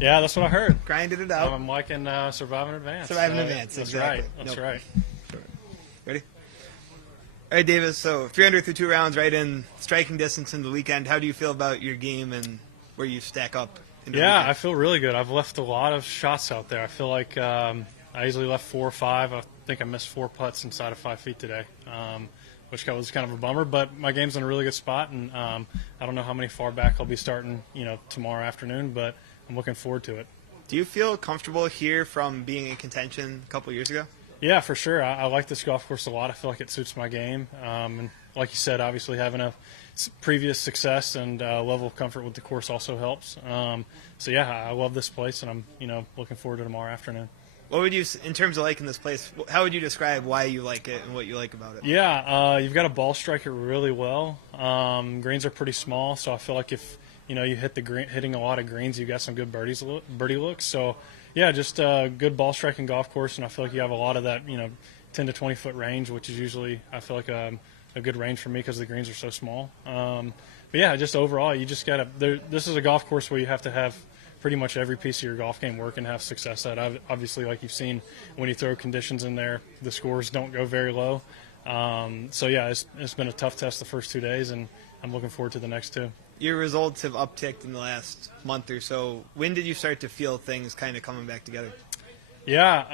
Yeah, that's what I heard. Grinded it out. I'm liking Survive in Advance. Survive in Advance, That's exactly. right. That's right. Sure. Ready? All right, Davis. So 300 through 2 rounds, right in striking distance in the weekend. How do you feel about your game and where you stack up? Yeah, I feel really good. I've left a lot of shots out there. I feel like I easily left 4 or 5. I think I missed 4 putts inside of 5 feet today, which was kind of a bummer. But my game's in a really good spot, and I don't know how many far back I'll be starting, tomorrow afternoon, but I'm looking forward to it. Do you feel comfortable here from being in contention a couple years ago? Yeah, for sure. I like this golf course a lot. I feel like it suits my game. And like you said, obviously having a previous success and level of comfort with the course also helps. So yeah, I love this place, and I'm looking forward to tomorrow afternoon. What would you, in terms of liking this place, how would you describe why you like it and what you like about it? Yeah, you've got to ball strike it really well. Greens are pretty small, so I feel like if you hit the green, hitting a lot of greens, you got some good birdie looks. So yeah, just a good ball striking golf course, and I feel like you have a lot of that 10 to 20 foot range, which is usually I feel like a good range for me because the greens are so small. But yeah, just overall, you just got to. This is a golf course where you have to have pretty much every piece of your golf game work and have success at. Obviously, like you've seen, when you throw conditions in there, the scores don't go very low. So yeah, it's been a tough test the first 2 days, and I'm looking forward to the next 2. Your results have upticked in the last month or so. When did you start to feel things kind of coming back together? Yeah,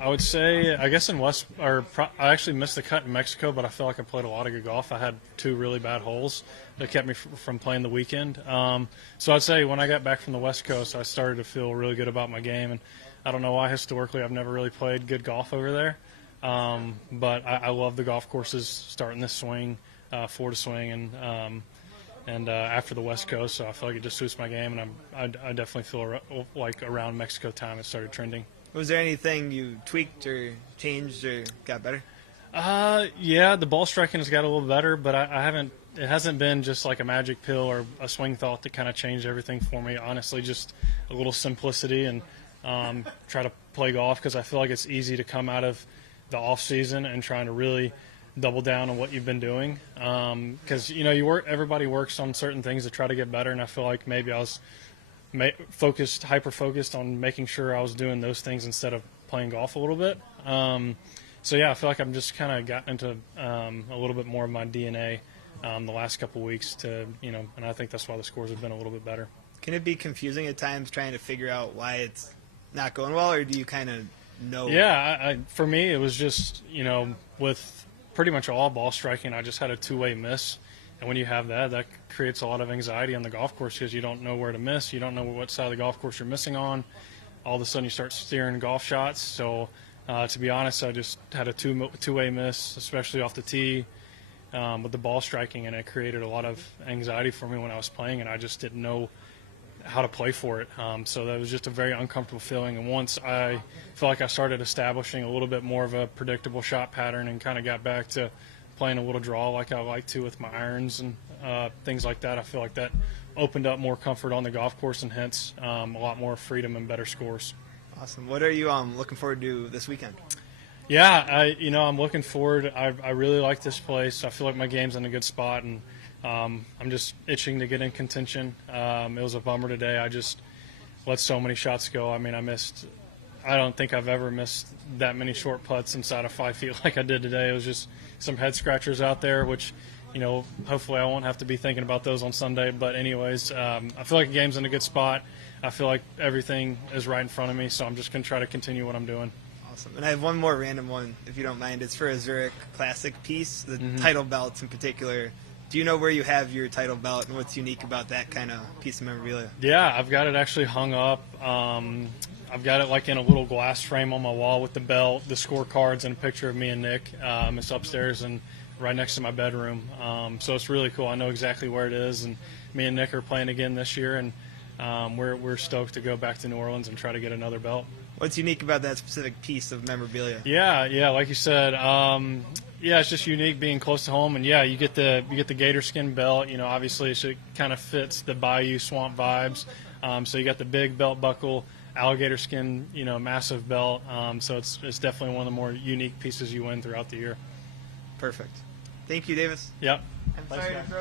I would say, I guess I actually missed the cut in Mexico, but I feel like I played a lot of good golf. I had 2 really bad holes that kept me from playing the weekend. So I'd say when I got back from the West Coast, I started to feel really good about my game. And I don't know why, historically, I've never really played good golf over there. But I love the golf courses starting this swing, Florida swing, and after the West Coast. So I feel like it just suits my game, and I definitely feel like around Mexico time it started trending. Was there anything you tweaked or changed or got better? Yeah, the ball striking has got a little better, but I haven't. It hasn't been just like a magic pill or a swing thought that kind of changed everything for me. Honestly, just a little simplicity and try to play golf, because I feel like it's easy to come out of the off season and trying to really double down on what you've been doing, because everybody works on certain things to try to get better, and I feel like maybe I was hyper focused on making sure I was doing those things instead of playing golf a little bit. So yeah, I feel like I'm just kind of gotten into a little bit more of my DNA the last couple weeks and I think that's why the scores have been a little bit better. Can it be confusing at times trying to figure out why it's not going well, or do you kind of know? Yeah, for me it was just with pretty much all ball striking, I just had a 2-way miss. And when you have that creates a lot of anxiety on the golf course, because you don't know where to miss. You don't know what side of the golf course you're missing on. All of a sudden you start steering golf shots. So to be honest, I just had a two-way miss, especially off the tee with the ball striking, and it created a lot of anxiety for me when I was playing, and I just didn't know how to play for it. So that was just a very uncomfortable feeling. And once I felt like I started establishing a little bit more of a predictable shot pattern and kind of got back to playing a little draw like I like to with my irons and things like that, I feel like that opened up more comfort on the golf course, and hence a lot more freedom and better scores. Awesome. What are you looking forward to this weekend? Yeah, I'm looking forward. I really like this place. I feel like my game's in a good spot, and I'm just itching to get in contention. It was a bummer today. I just let so many shots go. I mean, I don't think I've ever missed that many short putts inside of 5 feet like I did today. It was just some head scratchers out there, which, hopefully I won't have to be thinking about those on Sunday. But anyways, I feel like the game's in a good spot. I feel like everything is right in front of me, so I'm just going to try to continue what I'm doing. Awesome. And I have one more random one, if you don't mind. It's for a Zurich Classic piece, the title belts in particular. Do you know where you have your title belt and what's unique about that kind of piece of memorabilia? Yeah, I've got it actually hung up. I've got it like in a little glass frame on my wall with the belt, the scorecards, and a picture of me and Nick. It's upstairs and right next to my bedroom. So it's really cool. I know exactly where it is, and me and Nick are playing again this year, and we're stoked to go back to New Orleans and try to get another belt. What's unique about that specific piece of memorabilia? Yeah, like you said, it's just unique being close to home, and yeah, you get the gator skin belt. Obviously it kind of fits the Bayou Swamp vibes. So you got the big belt buckle, alligator skin, massive belt. So it's definitely one of the more unique pieces you win throughout the year. Perfect. Thank you, Davis. Yep. I'm sorry to throw